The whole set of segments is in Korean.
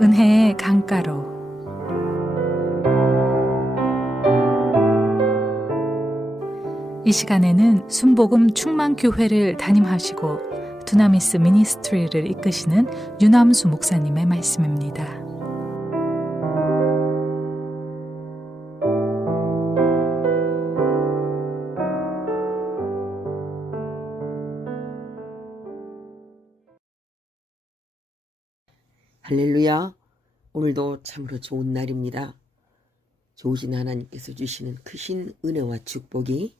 은혜의 강가로. 이 시간에는 순복음 충만교회를 담임하시고 두나미스 미니스트리를 이끄시는 유남수 목사님의 말씀입니다. 할렐루야. 오늘도 참으로 좋은 날입니다. 좋으신 하나님께서 주시는 크신 은혜와 축복이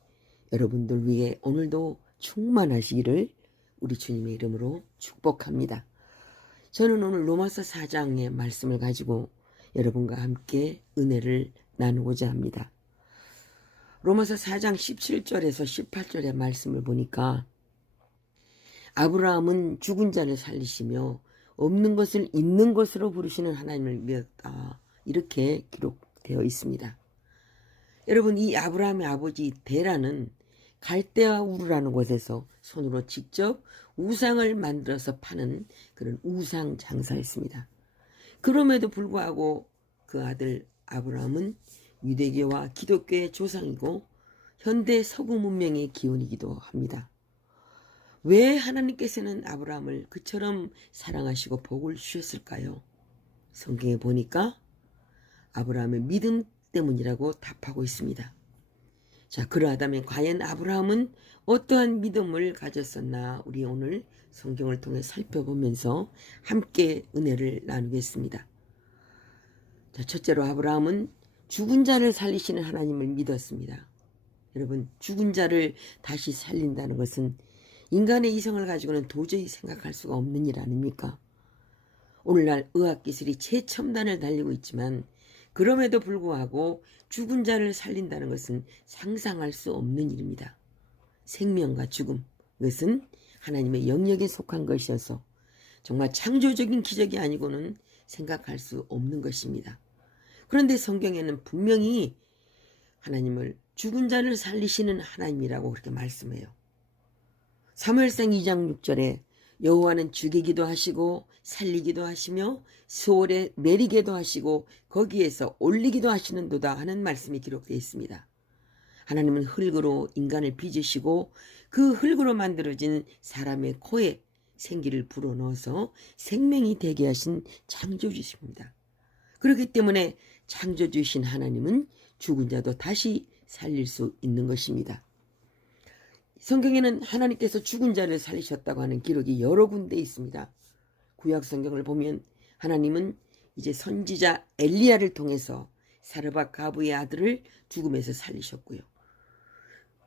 여러분들 위해 오늘도 충만하시기를 우리 주님의 이름으로 축복합니다. 저는 오늘 로마서 4장의 말씀을 가지고 여러분과 함께 은혜를 나누고자 합니다. 로마서 4장 17절에서 18절의 말씀을 보니까 아브라함은 죽은 자를 살리시며 없는 것을 있는 것으로 부르시는 하나님을 믿었다. 이렇게 기록되어 있습니다. 여러분, 이 아브라함의 아버지 데라는 갈대아 우르라는 곳에서 손으로 직접 우상을 만들어서 파는 그런 우상 장사였습니다. 그럼에도 불구하고 그 아들 아브라함은 유대교와 기독교의 조상이고 현대 서구 문명의 기원이기도 합니다. 왜 하나님께서는 아브라함을 그처럼 사랑하시고 복을 주셨을까요? 성경에 보니까 아브라함의 믿음 때문이라고 답하고 있습니다. 자, 그러하다면 과연 아브라함은 어떠한 믿음을 가졌었나? 우리 오늘 성경을 통해 살펴보면서 함께 은혜를 나누겠습니다. 자, 첫째로 아브라함은 죽은 자를 살리시는 하나님을 믿었습니다. 여러분, 죽은 자를 다시 살린다는 것은 인간의 이성을 가지고는 도저히 생각할 수가 없는 일 아닙니까? 오늘날 의학기술이 최첨단을 달리고 있지만 그럼에도 불구하고 죽은 자를 살린다는 것은 상상할 수 없는 일입니다. 생명과 죽음, 그것은 하나님의 영역에 속한 것이어서 정말 창조적인 기적이 아니고는 생각할 수 없는 것입니다. 그런데 성경에는 분명히 하나님을 죽은 자를 살리시는 하나님이라고 그렇게 말씀해요. 사무엘상 2장 6절에 여호와는 죽이기도 하시고 살리기도 하시며 수월에 내리게도 하시고 거기에서 올리기도 하시는도다 하는 말씀이 기록되어 있습니다. 하나님은 흙으로 인간을 빚으시고 그 흙으로 만들어진 사람의 코에 생기를 불어넣어서 생명이 되게 하신 창조주십니다. 그렇기 때문에 창조주신 하나님은 죽은 자도 다시 살릴 수 있는 것입니다. 성경에는 하나님께서 죽은 자를 살리셨다고 하는 기록이 여러 군데 있습니다. 구약 성경을 보면 하나님은 이제 선지자 엘리야를 통해서 사르밧 가부의 아들을 죽음에서 살리셨고요.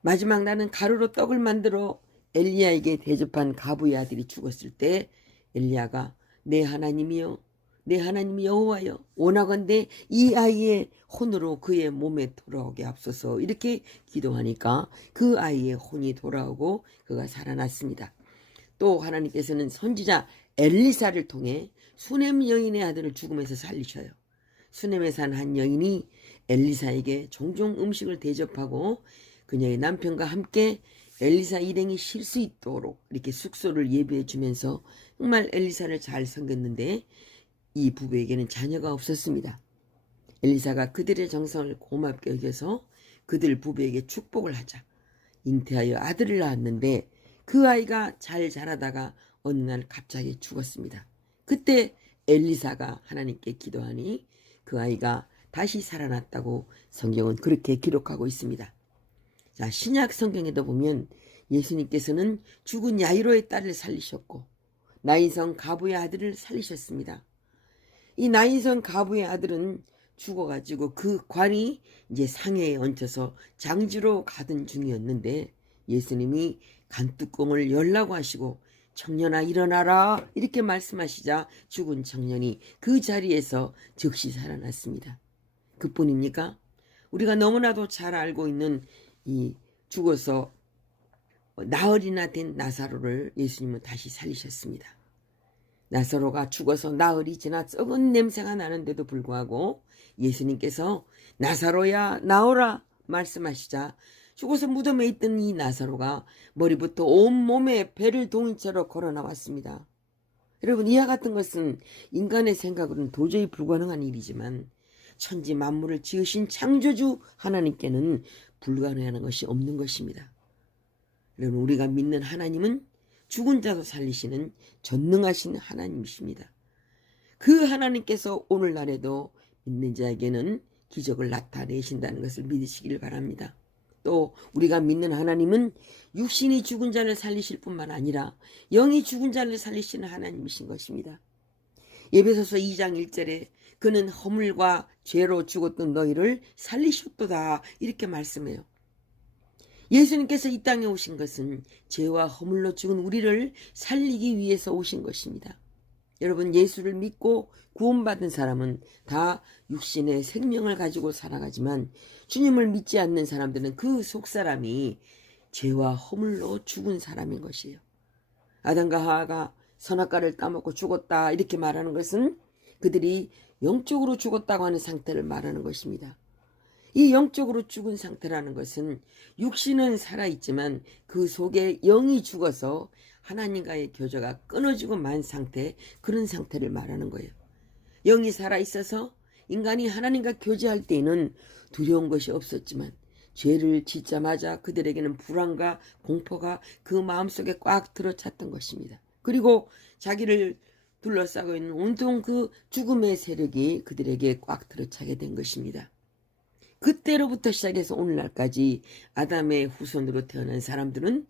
마지막 날은 가루로 떡을 만들어 엘리야에게 대접한 가부의 아들이 죽었을 때 엘리야가 내 하나님이여, 내 하나님 여호와여, 원하건대 이 아이의 혼으로 그의 몸에 돌아오게 앞서서 이렇게 기도하니까 그 아이의 혼이 돌아오고 그가 살아났습니다. 또 하나님께서는 선지자 엘리사를 통해 수넴 여인의 아들을 죽음에서 살리셔요. 수넴에 산 한 여인이 엘리사에게 종종 음식을 대접하고 그녀의 남편과 함께 엘리사 일행이 쉴 수 있도록 이렇게 숙소를 예비해 주면서 정말 엘리사를 잘 섬겼는데 이 부부에게는 자녀가 없었습니다. 엘리사가 그들의 정성을 고맙게 여겨서 그들 부부에게 축복을 하자 잉태하여 아들을 낳았는데 그 아이가 잘 자라다가 어느 날 갑자기 죽었습니다. 그때 엘리사가 하나님께 기도하니 그 아이가 다시 살아났다고 성경은 그렇게 기록하고 있습니다. 자, 신약 성경에도 보면 예수님께서는 죽은 야이로의 딸을 살리셨고 나인성 가부의 아들을 살리셨습니다. 이 나인성 가부의 아들은 죽어가지고 그 관이 이제 상해에 얹혀서 장지로 가던 중이었는데 예수님이 간뚜껑을 열라고 하시고 청년아 일어나라 이렇게 말씀하시자 죽은 청년이 그 자리에서 즉시 살아났습니다. 그뿐입니까? 우리가 너무나도 잘 알고 있는 이 죽어서 나흘이나 된 나사로를 예수님은 다시 살리셨습니다. 나사로가 죽어서 나흘이 지나 썩은 냄새가 나는데도 불구하고 예수님께서 나사로야 나오라 말씀하시자 죽어서 무덤에 있던 이 나사로가 머리부터 온몸에 배를 동인 채로 걸어 나왔습니다. 여러분, 이와 같은 것은 인간의 생각으로는 도저히 불가능한 일이지만 천지 만물을 지으신 창조주 하나님께는 불가능한 것이 없는 것입니다. 여러분, 우리가 믿는 하나님은 죽은 자도 살리시는 전능하신 하나님이십니다. 그 하나님께서 오늘날에도 믿는 자에게는 기적을 나타내신다는 것을 믿으시길 바랍니다. 또 우리가 믿는 하나님은 육신이 죽은 자를 살리실 뿐만 아니라 영이 죽은 자를 살리시는 하나님이신 것입니다. 에베소서 2장 1절에 그는 허물과 죄로 죽었던 너희를 살리셨도다 이렇게 말씀해요. 예수님께서 이 땅에 오신 것은 죄와 허물로 죽은 우리를 살리기 위해서 오신 것입니다. 여러분, 예수를 믿고 구원받은 사람은 다 육신의 생명을 가지고 살아가지만 주님을 믿지 않는 사람들은 그 속사람이 죄와 허물로 죽은 사람인 것이에요. 아담과 하와가 선악과를 따먹고 죽었다 이렇게 말하는 것은 그들이 영적으로 죽었다고 하는 상태를 말하는 것입니다. 이 영적으로 죽은 상태라는 것은 육신은 살아있지만 그 속에 영이 죽어서 하나님과의 교제가 끊어지고 만 상태, 그런 상태를 말하는 거예요. 영이 살아있어서 인간이 하나님과 교제할 때에는 두려운 것이 없었지만 죄를 짓자마자 그들에게는 불안과 공포가 그 마음속에 꽉 들어찼던 것입니다. 그리고 자기를 둘러싸고 있는 온통 그 죽음의 세력이 그들에게 꽉 들어차게 된 것입니다. 그때로부터 시작해서 오늘날까지 아담의 후손으로 태어난 사람들은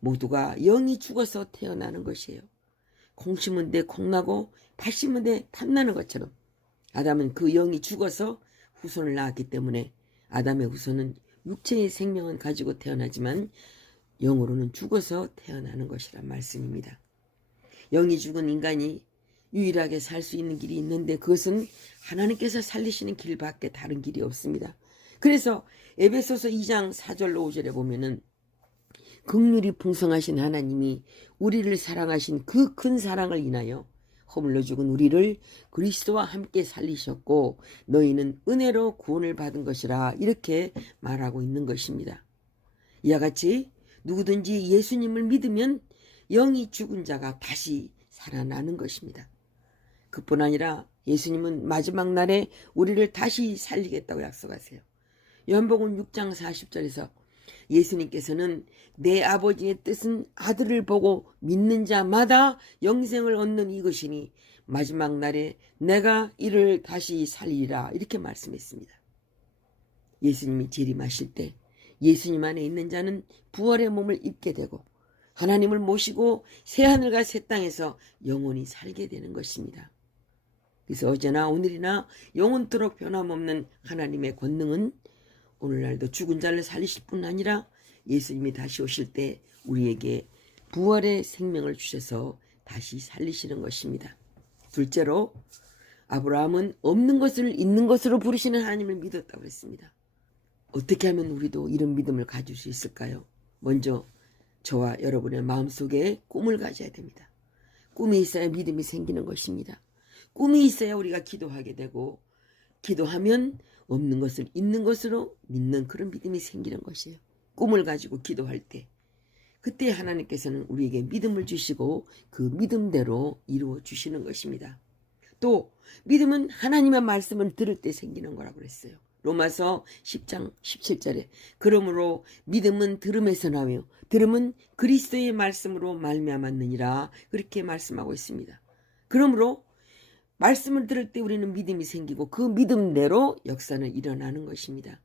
모두가 영이 죽어서 태어나는 것이에요. 콩 심은 데 콩나고 팥 심은 데 팥나는 것처럼 아담은 그 영이 죽어서 후손을 낳았기 때문에 아담의 후손은 육체의 생명은 가지고 태어나지만 영으로는 죽어서 태어나는 것이란 말씀입니다. 영이 죽은 인간이 유일하게 살 수 있는 길이 있는데 그것은 하나님께서 살리시는 길밖에 다른 길이 없습니다. 그래서 에베소서 2장 4절로 5절에 보면은 긍휼이 풍성하신 하나님이 우리를 사랑하신 그 큰 사랑을 인하여 허물로 죽은 우리를 그리스도와 함께 살리셨고 너희는 은혜로 구원을 받은 것이라 이렇게 말하고 있는 것입니다. 이와 같이 누구든지 예수님을 믿으면 영이 죽은 자가 다시 살아나는 것입니다. 그뿐 아니라 예수님은 마지막 날에 우리를 다시 살리겠다고 약속하세요. 요한복음 6장 40절에서 예수님께서는 내 아버지의 뜻은 아들을 보고 믿는 자마다 영생을 얻는 이것이니 마지막 날에 내가 이를 다시 살리리라 이렇게 말씀했습니다. 예수님이 재림하실 때 예수님 안에 있는 자는 부활의 몸을 입게 되고 하나님을 모시고 새하늘과 새 땅에서 영원히 살게 되는 것입니다. 그래서 어제나 오늘이나 영원토록 변함없는 하나님의 권능은 오늘날도 죽은 자를 살리실 뿐 아니라 예수님이 다시 오실 때 우리에게 부활의 생명을 주셔서 다시 살리시는 것입니다. 둘째로 아브라함은 없는 것을 있는 것으로 부르시는 하나님을 믿었다고 했습니다. 어떻게 하면 우리도 이런 믿음을 가질 수 있을까요? 먼저 저와 여러분의 마음속에 꿈을 가져야 됩니다. 꿈이 있어야 믿음이 생기는 것입니다. 꿈이 있어야 우리가 기도하게 되고 기도하면 없는 것을 있는 것으로 믿는 그런 믿음이 생기는 것이에요. 꿈을 가지고 기도할 때 그때 하나님께서는 우리에게 믿음을 주시고 그 믿음대로 이루어 주시는 것입니다. 또 믿음은 하나님의 말씀을 들을 때 생기는 거라고 그랬어요. 로마서 10장 17절에 그러므로 믿음은 들음에서 나며 들음은 그리스도의 말씀으로 말미암았느니라 그렇게 말씀하고 있습니다. 그러므로 말씀을 들을 때 우리는 믿음이 생기고 그 믿음대로 역사는 일어나는 것입니다.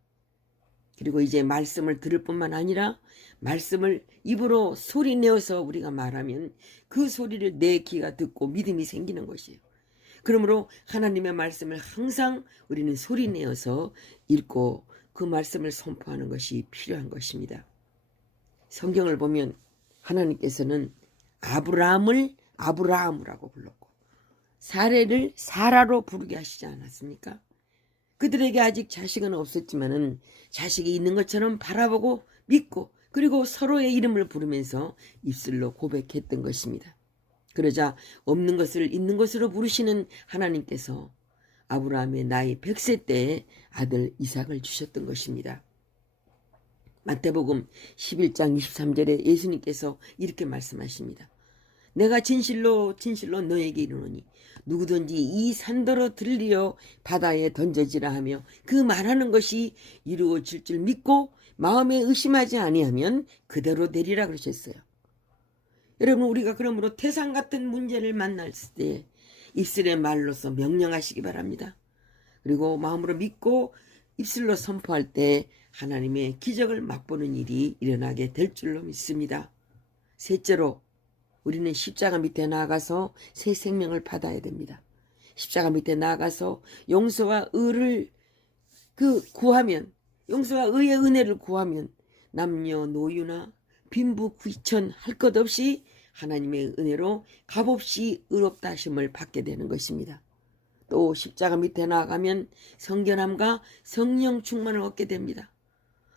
그리고 이제 말씀을 들을 뿐만 아니라 말씀을 입으로 소리내어서 우리가 말하면 그 소리를 내 귀가 듣고 믿음이 생기는 것이에요. 그러므로 하나님의 말씀을 항상 우리는 소리내어서 읽고 그 말씀을 선포하는 것이 필요한 것입니다. 성경을 보면 하나님께서는 아브라함을 아브라함이라고 불렀고 사례를 사라로 부르게 하시지 않았습니까? 그들에게 아직 자식은 없었지만은 자식이 있는 것처럼 바라보고 믿고 그리고 서로의 이름을 부르면서 입술로 고백했던 것입니다. 그러자 없는 것을 있는 것으로 부르시는 하나님께서 아브라함의 나이 100세 때에 아들 이삭을 주셨던 것입니다. 마태복음 11장 23절에 예수님께서 이렇게 말씀하십니다. 내가 진실로 진실로 너에게 이르노니 누구든지 이 산더러 들리어 바다에 던져지라 하며 그 말하는 것이 이루어질 줄 믿고 마음에 의심하지 아니하면 그대로 되리라 그러셨어요. 여러분, 우리가 그러므로 태산 같은 문제를 만날 때 입술의 말로서 명령하시기 바랍니다. 그리고 마음으로 믿고 입술로 선포할 때 하나님의 기적을 맛보는 일이 일어나게 될 줄로 믿습니다. 셋째로, 우리는 십자가 밑에 나아가서 새 생명을 받아야 됩니다. 십자가 밑에 나아가서 용서와 의를 구하면, 용서와 의의 은혜를 구하면 남녀 노유나 빈부 귀천 할 것 없이 하나님의 은혜로 값없이 의롭다 하심을 받게 되는 것입니다. 또 십자가 밑에 나아가면 성결함과 성령 충만을 얻게 됩니다.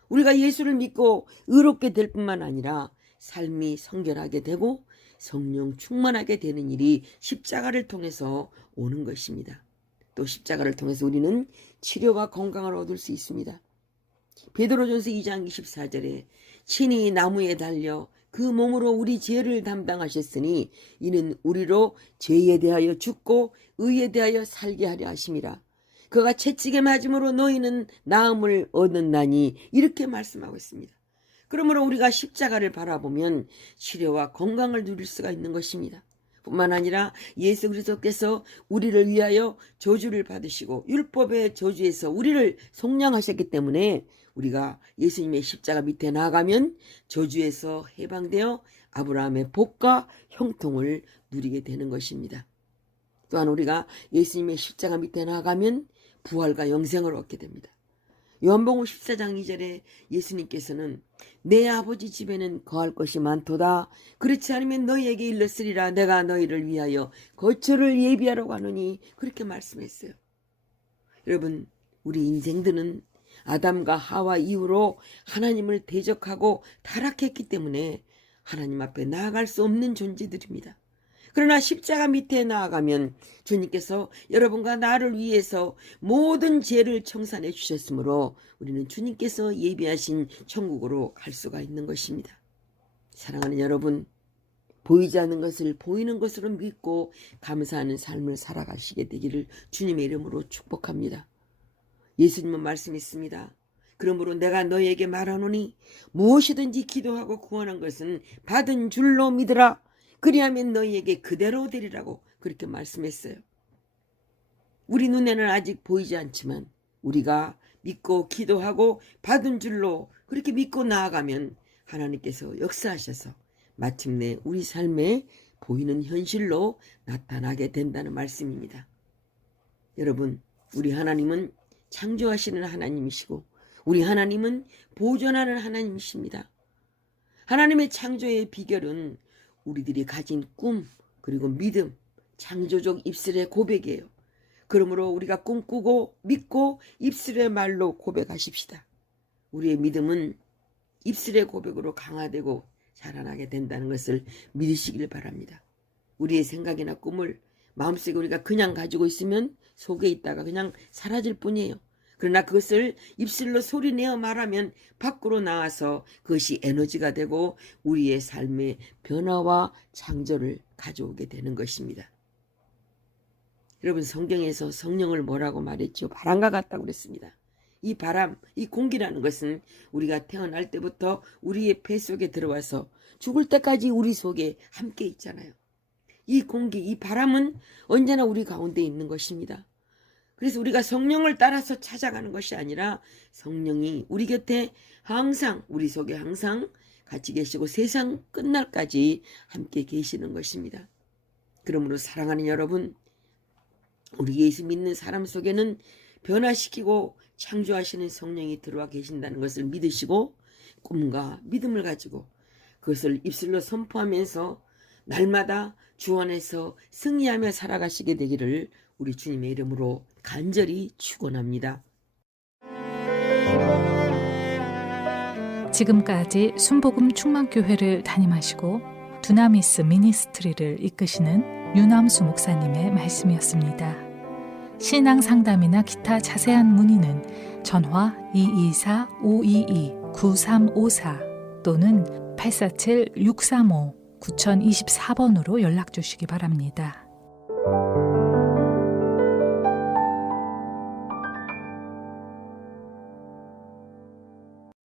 우리가 예수를 믿고 의롭게 될 뿐만 아니라 삶이 성결하게 되고 성령 충만하게 되는 일이 십자가를 통해서 오는 것입니다. 또 십자가를 통해서 우리는 치료와 건강을 얻을 수 있습니다. 베드로전서 2장 24절에 친히 나무에 달려 그 몸으로 우리 죄를 담당하셨으니 이는 우리로 죄에 대하여 죽고 의에 대하여 살게 하려 하심이라. 그가 채찍에 맞음으로 너희는 나음을 얻었나니 이렇게 말씀하고 있습니다. 그러므로 우리가 십자가를 바라보면 치료와 건강을 누릴 수가 있는 것입니다. 뿐만 아니라 예수 그리스도께서 우리를 위하여 저주를 받으시고 율법의 저주에서 우리를 속량하셨기 때문에 우리가 예수님의 십자가 밑에 나아가면 저주에서 해방되어 아브라함의 복과 형통을 누리게 되는 것입니다. 또한 우리가 예수님의 십자가 밑에 나아가면 부활과 영생을 얻게 됩니다. 요한복음 14장 2절에 예수님께서는 내 아버지 집에는 거할 것이 많도다. 그렇지 않으면 너희에게 일렀으리라. 내가 너희를 위하여 거처를 예비하라고 하노니 그렇게 말씀했어요. 여러분, 우리 인생들은 아담과 하와 이후로 하나님을 대적하고 타락했기 때문에 하나님 앞에 나아갈 수 없는 존재들입니다. 그러나 십자가 밑에 나아가면 주님께서 여러분과 나를 위해서 모든 죄를 청산해 주셨으므로 우리는 주님께서 예비하신 천국으로 갈 수가 있는 것입니다. 사랑하는 여러분, 보이지 않는 것을 보이는 것으로 믿고 감사하는 삶을 살아가시게 되기를 주님의 이름으로 축복합니다. 예수님은 말씀했습니다. 그러므로 내가 너희에게 말하노니 무엇이든지 기도하고 구하는 것은 받은 줄로 믿으라. 그리하면 너희에게 그대로 되리라고 그렇게 말씀했어요. 우리 눈에는 아직 보이지 않지만 우리가 믿고 기도하고 받은 줄로 그렇게 믿고 나아가면 하나님께서 역사하셔서 마침내 우리 삶에 보이는 현실로 나타나게 된다는 말씀입니다. 여러분, 우리 하나님은 창조하시는 하나님이시고 우리 하나님은 보존하는 하나님이십니다. 하나님의 창조의 비결은 우리들이 가진 꿈 그리고 믿음, 창조적 입술의 고백이에요. 그러므로 우리가 꿈꾸고 믿고 입술의 말로 고백하십시다. 우리의 믿음은 입술의 고백으로 강화되고 자라나게 된다는 것을 믿으시길 바랍니다. 우리의 생각이나 꿈을 마음속에 우리가 그냥 가지고 있으면 속에 있다가 그냥 사라질 뿐이에요. 그러나 그것을 입술로 소리내어 말하면 밖으로 나와서 그것이 에너지가 되고 우리의 삶의 변화와 창조를 가져오게 되는 것입니다. 여러분, 성경에서 성령을 뭐라고 말했죠? 바람과 같다고 그랬습니다. 이 바람, 이 공기라는 것은 우리가 태어날 때부터 우리의 폐 속에 들어와서 죽을 때까지 우리 속에 함께 있잖아요. 이 공기, 이 바람은 언제나 우리 가운데 있는 것입니다. 그래서 우리가 성령을 따라서 찾아가는 것이 아니라 성령이 우리 곁에 항상, 우리 속에 항상 같이 계시고 세상 끝날까지 함께 계시는 것입니다. 그러므로 사랑하는 여러분, 우리 예수 믿는 사람 속에는 변화시키고 창조하시는 성령이 들어와 계신다는 것을 믿으시고 꿈과 믿음을 가지고 그것을 입술로 선포하면서 날마다 주 안에서 승리하며 살아가시게 되기를 우리 주님의 이름으로 간절히 축원합니다. 지금까지 순복음 충만교회를 담임하시고 두나미스 미니스트리를 이끄시는 유남수 목사님의 말씀이었습니다. 신앙 상담이나 기타 자세한 문의는 전화 224-522-9354 또는 847-635 9024번으로 연락 주시기 바랍니다.